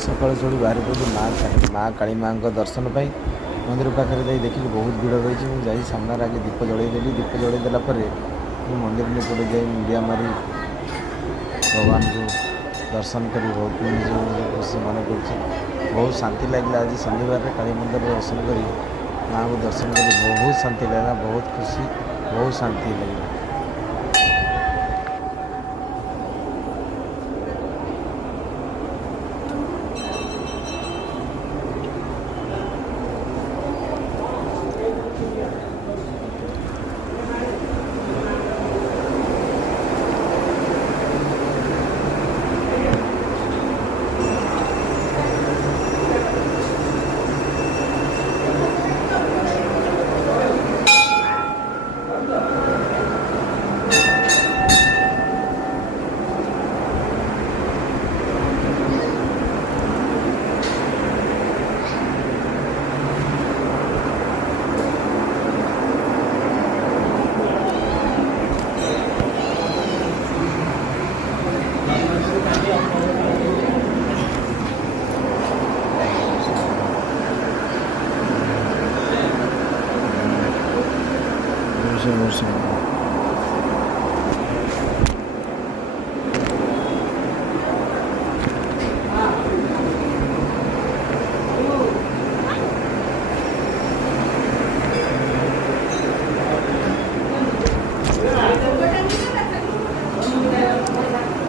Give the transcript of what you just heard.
सकाळू सकाळू बाहरी पड़ू माँ काली माँ दर्शन पर मंदिर पाखे जा देखिए बहुत भीड़ रही मुझे सामने आगे दीप जलैदेली दीप जलैदेला मंदिर निकट जा मुंडिया मारी भगवान को दर्शन कर बहुत मुझे खुशी मन कर बहुत शांति लगे। आज शनिवार काली मंदिर दर्शन कर माँ को दर्शन कर बहुत शांति लगा बहुत खुशी बहुत शांति लगे। Muchas gracias.